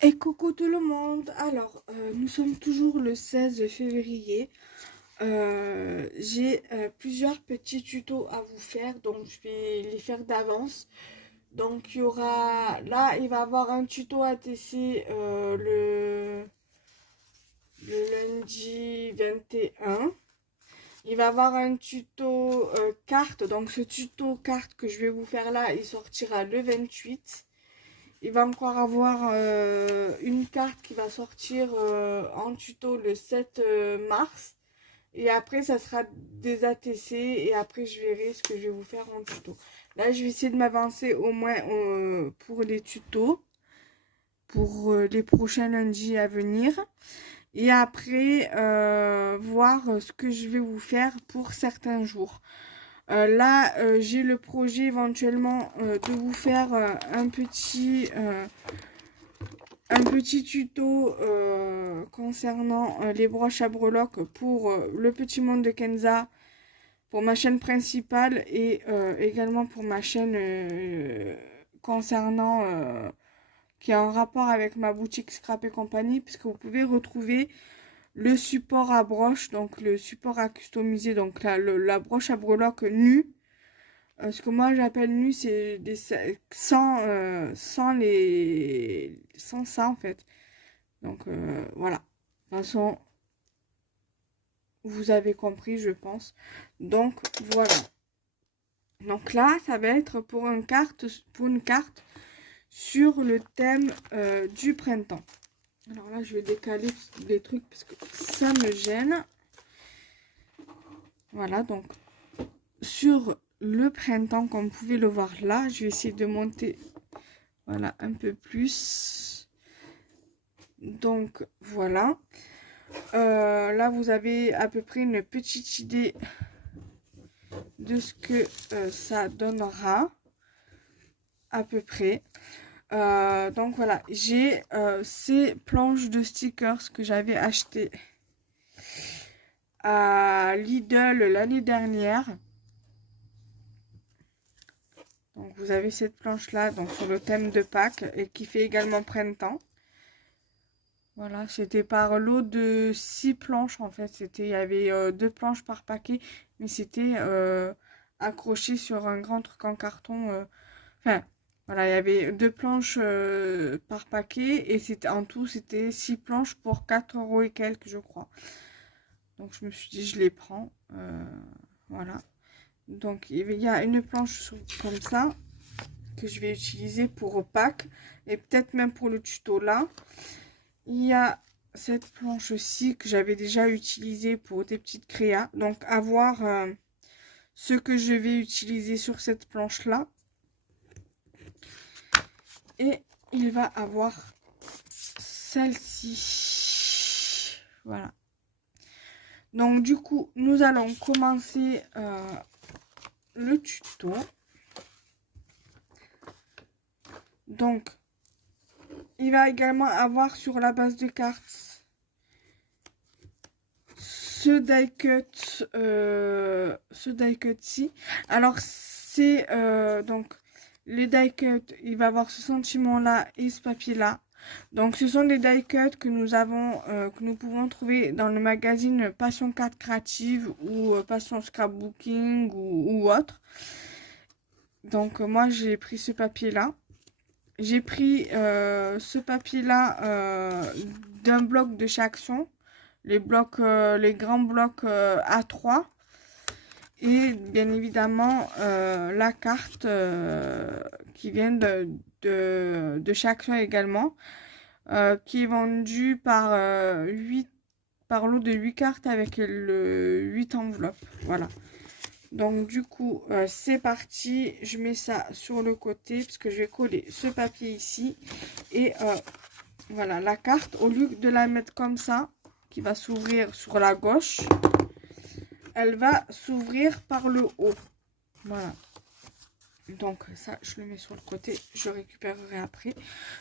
Et coucou tout le monde. Alors, nous sommes toujours le 16 février. J'ai plusieurs petits tutos à vous faire, donc je vais les faire d'avance. Donc, il y aura là, il va y avoir un tuto à tester le lundi 21. Il va y avoir un tuto carte. Donc, ce tuto carte que je vais vous faire là, il sortira le 28. Il va encore avoir une carte qui va sortir en tuto le 7 mars. Et après, ça sera des ATC. Et après, je verrai ce que je vais vous faire en tuto. Là, je vais essayer de m'avancer au moins pour les tutos. Pour les prochains lundis à venir. Et après, voir ce que je vais vous faire pour certains jours. Là, j'ai le projet éventuellement de vous faire un petit tuto concernant les broches à breloques pour le petit monde de Kenza, pour ma chaîne principale et également pour ma chaîne concernant qui a un rapport avec ma boutique Scrap et compagnie, puisque vous pouvez retrouver le support à broche, donc le support à customiser, donc la broche à breloques nue. Ce que moi j'appelle nu, c'est sans ça en fait. Donc voilà. De toute façon, vous avez compris, je pense. Donc voilà. Donc là, ça va être pour une carte sur le thème du printemps. Alors là, je vais décaler les trucs parce que ça me gêne. Voilà, donc sur le printemps, comme vous pouvez le voir là, je vais essayer de monter, voilà, un peu plus. Donc voilà. Là, vous avez à peu près une petite idée de ce que ça donnera. À peu près. Donc voilà, j'ai ces planches de stickers que j'avais achetées à Lidl l'année dernière. Donc vous avez cette planche là, donc sur le thème de Pâques et qui fait également printemps. Voilà, c'était par lot de 6 planches en fait. Il y avait 2 planches par paquet, mais c'était accroché sur un grand truc en carton. Enfin, voilà, il y avait 2 planches par paquet et c'était en tout, c'était 6 planches pour 4 € et quelques, je crois. Donc je me suis dit, je les prends. Voilà. Donc il y a une planche comme ça que je vais utiliser pour Pâques et peut-être même pour le tuto là. Il y a cette planche-ci que j'avais déjà utilisée pour des petites créas. Donc à voir ce que je vais utiliser sur cette planche-là. Et il va avoir celle-ci. Voilà. Donc du coup, nous allons commencer le tuto. Donc, il va également avoir sur la base de cartes ce die cut-ci. Alors, c'est donc les die cut, il va avoir ce sentiment-là et ce papier-là. Donc, ce sont des die cut que nous avons, que nous pouvons trouver dans le magazine Passion Carte Créative ou Passion Scrapbooking ou autre. Donc, moi, j'ai pris ce papier-là. J'ai pris ce papier-là d'un bloc de chez Action, les grands blocs A3 et bien évidemment la carte qui vient de chez Action également, qui est vendue par lot de 8 cartes avec le 8 enveloppes. Voilà. Donc du coup, c'est parti. Je mets ça sur le côté parce que je vais coller ce papier ici. Et voilà, la carte, au lieu de la mettre comme ça, qui va s'ouvrir sur la gauche, elle va s'ouvrir par le haut. Voilà. Donc ça, je le mets sur le côté. Je récupérerai après.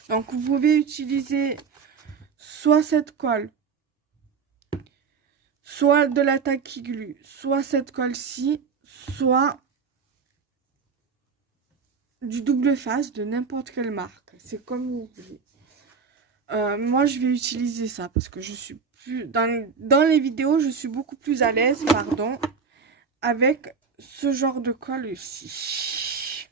Donc vous pouvez utiliser soit cette colle, soit de la tacky glue, soit cette colle-ci, soit du double face de n'importe quelle marque. C'est comme vous voulez. moi, je vais utiliser ça parce que je suis plus... Dans les vidéos, je suis beaucoup plus à l'aise, pardon, avec ce genre de colle ici.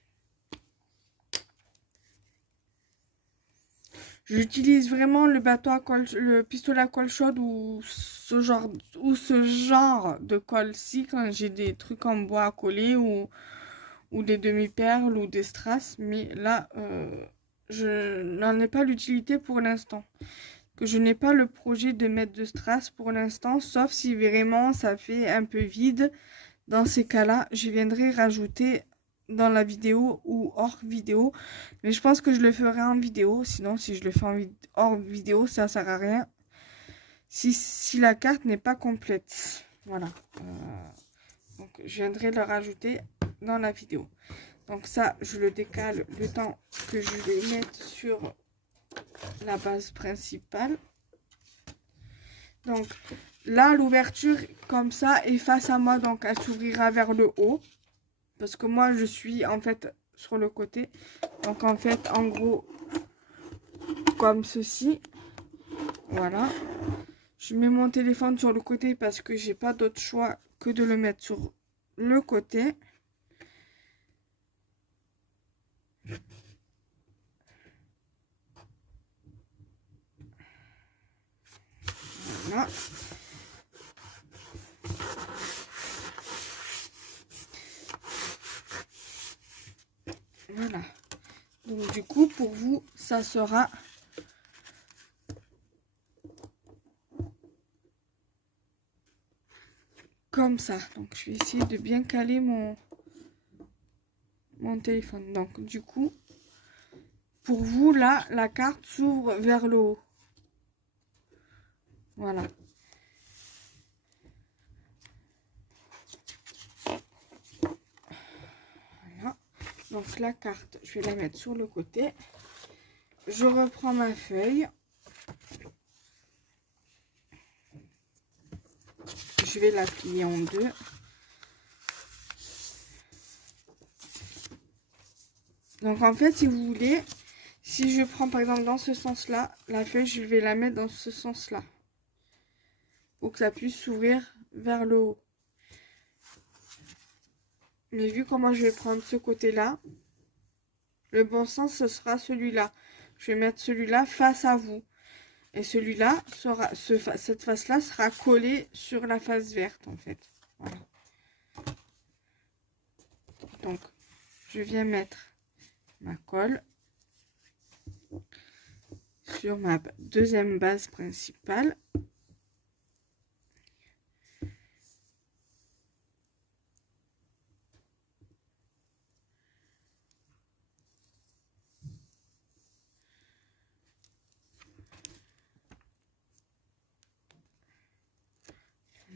J'utilise vraiment le bateau à colle, le pistolet à colle chaude ou ce genre de colle-ci quand j'ai des trucs en bois à coller ou des demi-perles ou des strass. Mais là, je n'en ai pas l'utilité pour l'instant. Que je n'ai pas le projet de mettre de strass pour l'instant, sauf si vraiment ça fait un peu vide. Dans ces cas-là, je viendrai rajouter dans la vidéo ou hors vidéo. Mais je pense que je le ferai en vidéo. Sinon, si je le fais hors vidéo, ça sert à rien. Si la carte n'est pas complète. Voilà. Donc, je viendrai le rajouter dans la vidéo. Donc ça, je le décale le temps que je vais mettre sur la base principale. Donc là, l'ouverture comme ça est face à moi, donc elle s'ouvrira vers le haut. Parce que moi, je suis en fait sur le côté. Donc en fait, en gros, comme ceci. Voilà. Je mets mon téléphone sur le côté parce que j'ai pas d'autre choix que de le mettre sur le côté. Voilà. Voilà. Donc du coup, pour vous, ça sera comme ça. Donc je vais essayer de bien caler mon téléphone. Donc du coup, pour vous, là, la carte s'ouvre vers le haut. Voilà. Voilà. Donc la carte, je vais la mettre sur le côté. Je reprends ma feuille. Je vais la plier en deux. Donc en fait, si vous voulez, si je prends par exemple dans ce sens-là, la feuille, je vais la mettre dans ce sens-là. Pour que ça puisse s'ouvrir vers le haut. Mais vu comment je vais prendre ce côté-là, le bon sens, ce sera celui-là. Je vais mettre celui-là face à vous. Et celui-là, cette face-là sera collée sur la face verte, en fait. Voilà. Donc, je viens mettre ma colle sur ma deuxième base principale.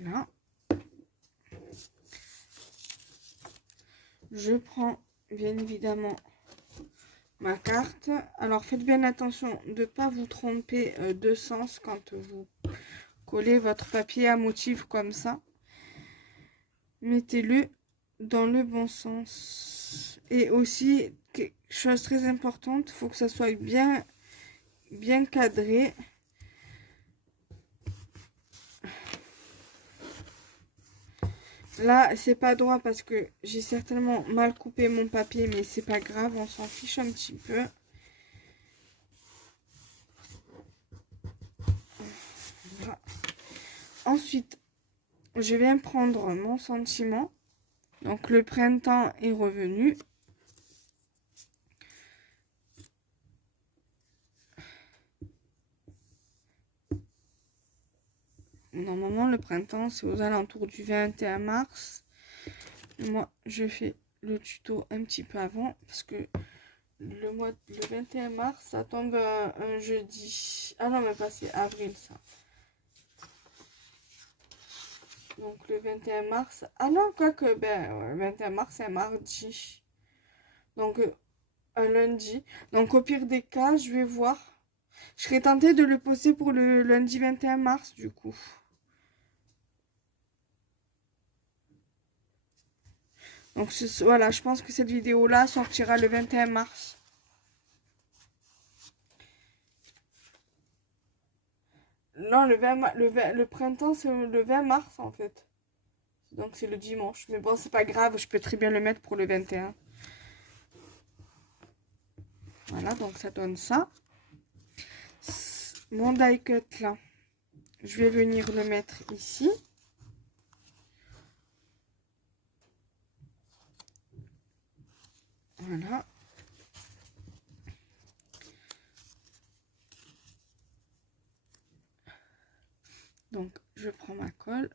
Là. Je prends bien évidemment ma carte. Alors faites bien attention de ne pas vous tromper de sens quand vous collez votre papier à motif comme ça. Mettez-le dans le bon sens. Et aussi, chose très importante, il faut que ça soit bien cadré. Là, c'est pas droit parce que j'ai certainement mal coupé mon papier, mais c'est pas grave, on s'en fiche un petit peu. Voilà. Ensuite, je viens prendre mon sentiment. Donc, le printemps est revenu. Normalement, le printemps, c'est aux alentours du 21 mars. Moi, je fais le tuto un petit peu avant parce que le 21 mars, ça tombe un jeudi. Ah non, mais pas, c'est avril, ça. Donc, le 21 mars. Ah non, quoique, ben, le 21 mars, c'est un mardi. Donc, un lundi. Donc, au pire des cas, je vais voir. Je serais tentée de le poster pour le lundi 21 mars, du coup. Donc voilà, je pense que cette vidéo-là sortira le 21 mars. Non, le printemps, c'est le 20 mars, en fait. Donc, c'est le dimanche. Mais bon, c'est pas grave, je peux très bien le mettre pour le 21. Voilà, donc ça donne ça. Mon die cut, là, je vais venir le mettre ici. Voilà. Donc, je prends ma colle.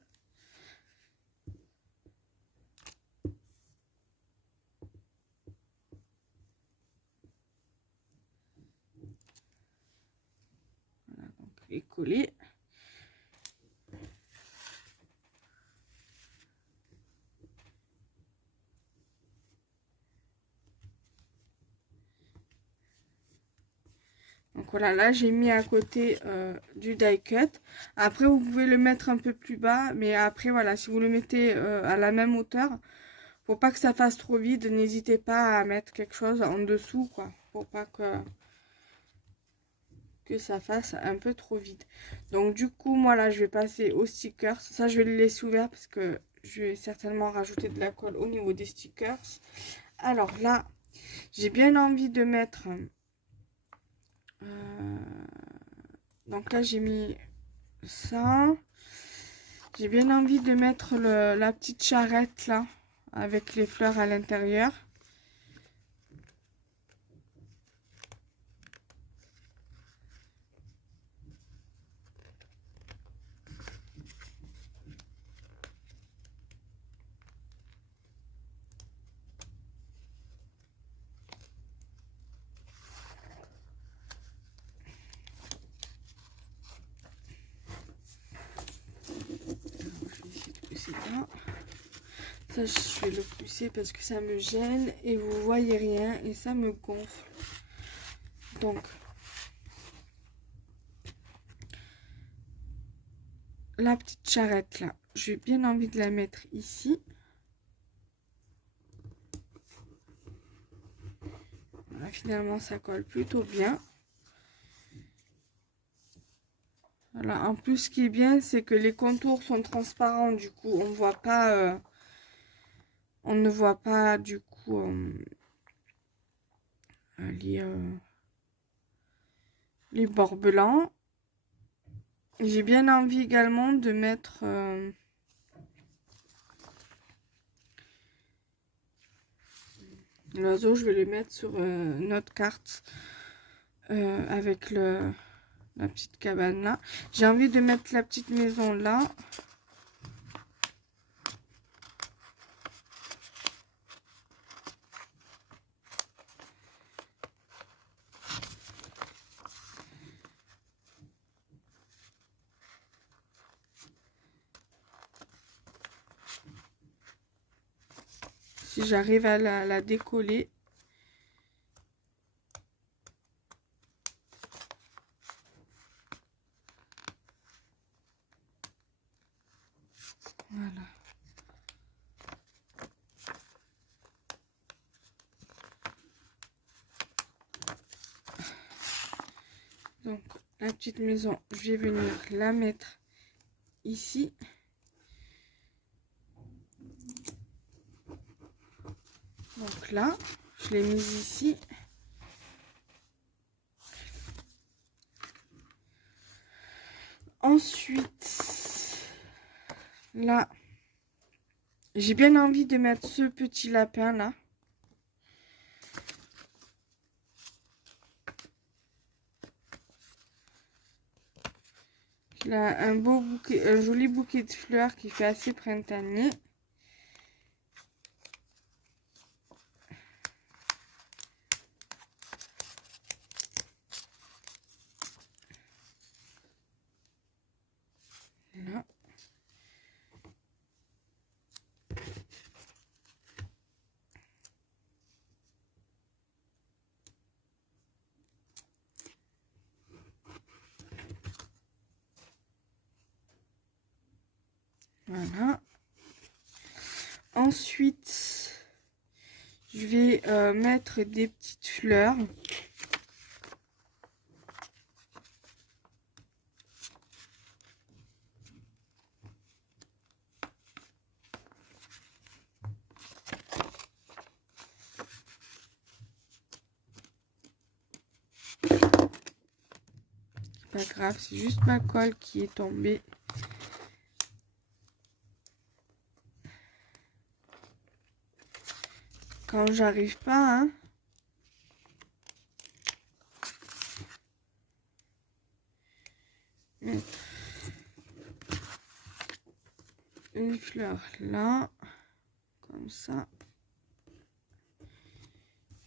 Voilà, donc, les coller. Donc voilà, là j'ai mis à côté du die cut. Après vous pouvez le mettre un peu plus bas, mais après voilà, si vous le mettez à la même hauteur, faut pas que ça fasse trop vide, n'hésitez pas à mettre quelque chose en dessous quoi, pour pas que ça fasse un peu trop vide. Donc du coup moi là je vais passer aux stickers, ça je vais le laisser ouvert parce que je vais certainement rajouter de la colle au niveau des stickers. Alors là, j'ai bien envie de mettre... donc là j'ai mis ça. J'ai bien envie de mettre la petite charrette là, avec les fleurs à l'intérieur. Ça, je vais le pousser parce que ça me gêne et vous voyez rien et ça me gonfle. Donc, la petite charrette là, j'ai bien envie de la mettre ici. Voilà, finalement, ça colle plutôt bien. Voilà, en plus, ce qui est bien, c'est que les contours sont transparents. Du coup, on voit pas... on ne voit pas du coup les bords blancs. J'ai bien envie également de mettre l'oiseau, je vais le mettre sur notre carte avec la petite cabane là. J'ai envie de mettre la petite maison là. Si j'arrive à la décoller. Voilà. Donc, la petite maison, je vais venir la mettre ici. Donc là, je l'ai mise ici. Ensuite, là, j'ai bien envie de mettre ce petit lapin là. Il a un beau bouquet, un joli bouquet de fleurs qui fait assez printanier. Là. Voilà. Ensuite, je vais mettre des petites fleurs. pas grave, c'est juste ma colle qui est tombée. Quand j'arrive pas, hein. Mettre une fleur là, comme ça.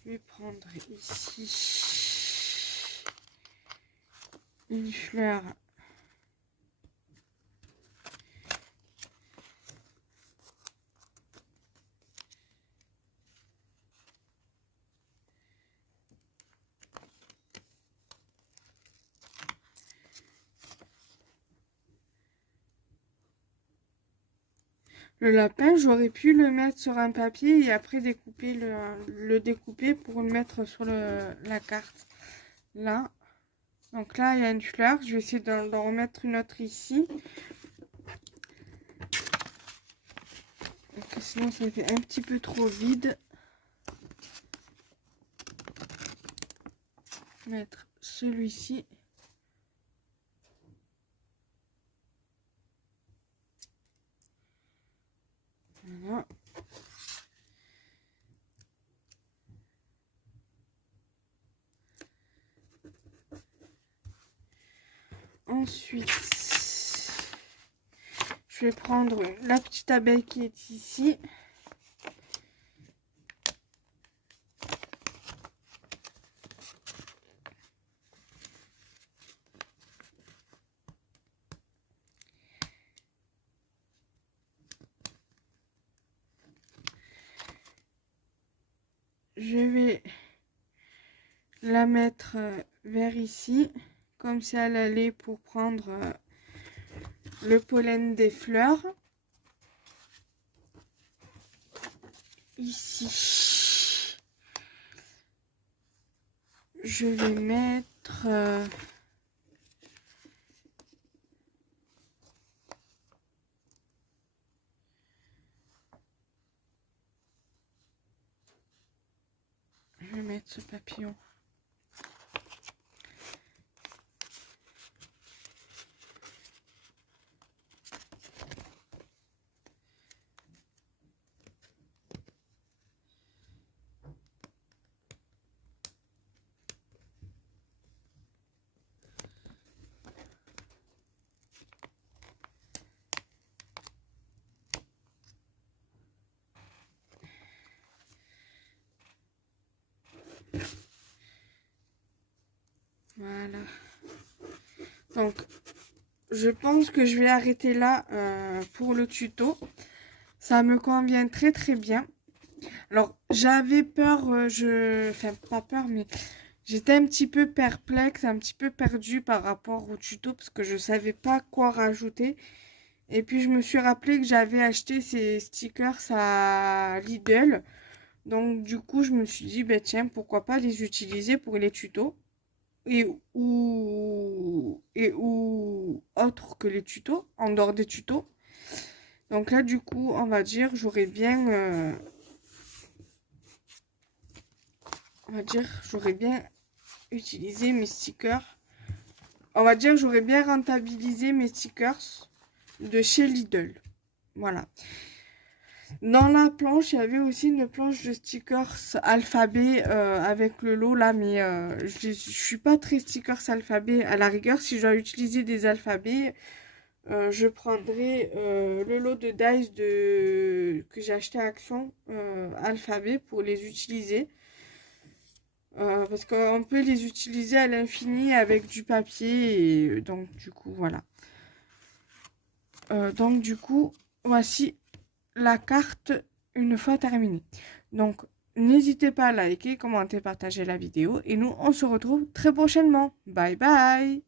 Je vais prendre ici une fleur. Le lapin, j'aurais pu le mettre sur un papier et après découper le découper pour le mettre sur la carte. Là. Donc là, il y a une fleur. Je vais essayer d'en remettre une autre ici. Parce que sinon, ça fait un petit peu trop vide. Mettre celui-ci. Voilà. Ensuite, je vais prendre la petite abeille qui est ici. Je vais la mettre vers ici, comme si elle allait pour prendre le pollen des fleurs. Ici, je vais mettre ce papillon. Voilà. Donc, je pense que je vais arrêter là pour le tuto. Ça me convient très très bien. Alors, j'avais peur, enfin pas peur, mais j'étais un petit peu perplexe, un petit peu perdue par rapport au tuto parce que je savais pas quoi rajouter. Et puis, je me suis rappelé que j'avais acheté ces stickers à Lidl. Donc, du coup, je me suis dit, bah, tiens, pourquoi pas les utiliser pour les tutos. Et ou autre que les tutos, en dehors des tutos. Donc là, du coup, on va dire, j'aurais bien utilisé mes stickers. On va dire, j'aurais bien rentabilisé mes stickers de chez Lidl. Voilà. Dans la planche, il y avait aussi une planche de stickers alphabet avec le lot là, mais je suis pas très stickers alphabet. À la rigueur, si je dois utiliser des alphabets, je prendrai le lot de dice que j'ai acheté à Action alphabet pour les utiliser. Parce qu'on peut les utiliser à l'infini avec du papier et donc du coup voilà. Donc du coup, voici la carte une fois terminée. Donc n'hésitez pas à liker, commenter, partager la vidéo et nous on se retrouve très prochainement. Bye bye.